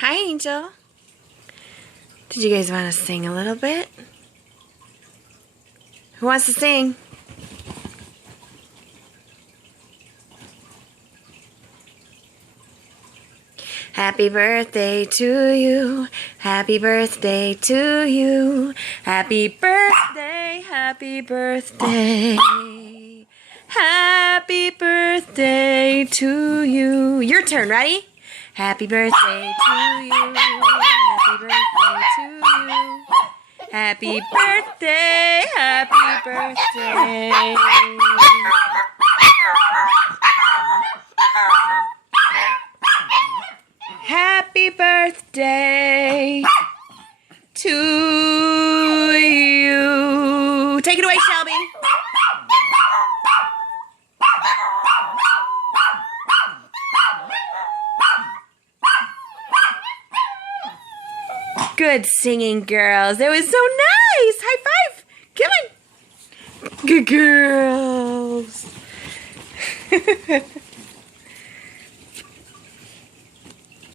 Hi, Angel. Did you guys want to sing a little bit? Who wants to sing? Happy birthday to you. Happy birthday to you. Happy birthday, happy birthday. Happy birthday to you. Your turn, ready? Happy birthday to you. Happy birthday to you. Happy birthday, happy birthday. Happy birthday to you. Take it away, Shelby. Good singing, girls. It was so nice. High five. Come on. Good girls.